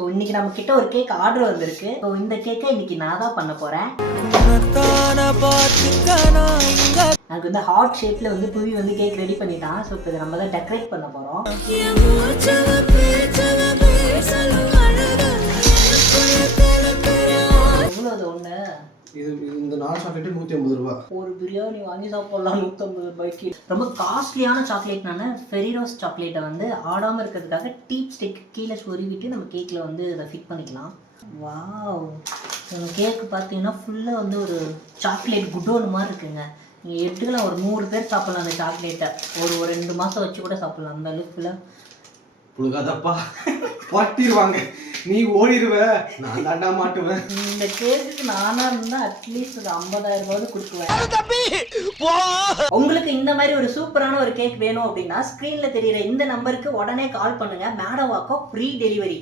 So இன்னைக்கு நம்ம கிட்ட ஒரு கேக் ஆர்டர் வந்திருக்கு. ஸோ இந்த கேக்கை இன்னைக்கு நான் தான் பண்ண போறேன். எனக்கு வந்து ஹார்ட் ஷேப்ல வந்து புவி வந்து கேக் ரெடி பண்ணிட்டான். ஸோ இப்போ இதை நம்ம தான் டெக்கரேட் பண்ண போறோம். எவ்வளோ அது ஒன்று? இது இந்த 4 சாக்லேட் 150 ரூபா. ஒரு பிரியாணி வாங்கி சாப்பிடலாம் 150 ரூபாய்க்கு. ரொம்ப காஸ்ட்லியான சாக்லேட்னால ஃபெரிரோஸ் சாக்லேட்டை வந்து ஆடாமல் இருக்கிறதுக்காக டீத் ஸ்டிக் கீழே சொருவிட்டு நம்ம கேக்கில் வந்து இதை ஃபிட் பண்ணிக்கலாம். வாவ், நம்ம கேக்கு பார்த்தீங்கன்னா ஃபுல்லாக வந்து ஒரு சாக்லேட் குடோன் மாதிரி இருக்குங்க. நீங்கள் எடுத்துக்கலாம், ஒரு 100 பேர் சாப்பிட்லாம் அந்த சாக்லேட்டை. ஒரு 2 மாதம் வச்சு கூட சாப்பிட்லாம். அந்த அளவுக்கு ஃபுல்லாக புழுகாதப்பா, பாட்டிடுவாங்க, நீ ஓடிடுவ, நான் தாண்டா மாட்டுவேன். இந்த கேக்குக்கு நானா இருந்தா அட்லீஸ்ட் ஒரு 50,000 ரூபாய் கொடுக்குவேன். உங்களுக்கு இந்த மாதிரி ஒரு சூப்பரான ஒரு கேக் வேணும் அப்படின்னா ஸ்கிரீன்ல தெரியுற இந்த நம்பருக்கு உடனே கால் பண்ணுங்க. மேடவாக்கோ ஃப்ரீ டெலிவரி.